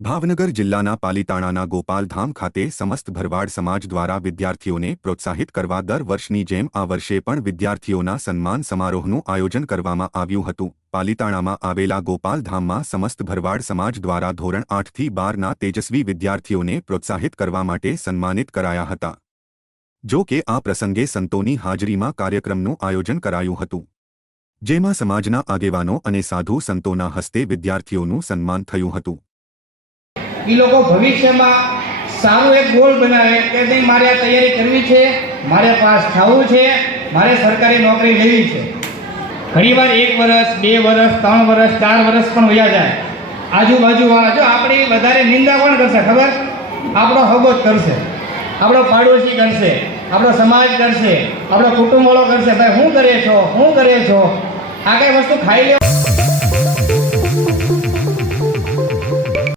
ભાવનગર જિલ્લાના પાલિતાણાના ગોપાલધામ ખાતે સમસ્ત ભરવાડ સમાજ દ્વારા વિદ્યાર્થીઓને પ્રોત્સાહિત કરવા દર વર્ષની જેમ આ વર્ષે પણ વિદ્યાર્થીઓના સન્માન સમારોહનું આયોજન કરવામાં આવ્યું હતું। પાલિતાણામાં આવેલા ગોપાલધામમાં સમસ્ત ભરવાડ સમાજ દ્વારા ધોરણ 8 થી 12ના તેજસ્વી વિદ્યાર્થીઓને પ્રોત્સાહિત કરવા માટે સન્માનિત કરાયા હતા। જો કે આ પ્રસંગે સંતોની હાજરીમાં કાર્યક્રમનું આયોજન કરાયું હતું, જેમાં સમાજના આગેવાનો અને સાધુ સંતોના હસ્તે વિદ્યાર્થીઓનું સન્માન થયું હતું। એ લોકો ભવિષ્યમાં સારું એક ગોલ બનાવે કે નહીં, મારે આ તૈયારી કરવી છે, મારે પાસ થવું છે, મારે સરકારી નોકરી લેવી છે। ઘણીવાર 1 વર્ષ 2 વર્ષ 3 વર્ષ 4 વર્ષ પણ વયા જાય। આજુબાજુવાળા જો આપણી વધારે નિંદા કોણ કરશે ખબર? આપણો હગો જ કરશે, આપણો પાડોશી કરશે, આપણો સમાજ કરશે, આપણો કુટુંબવાળો કરશે। ભાઈ શું કરે છો, આ કઈ વસ્તુ ખાઈ લે।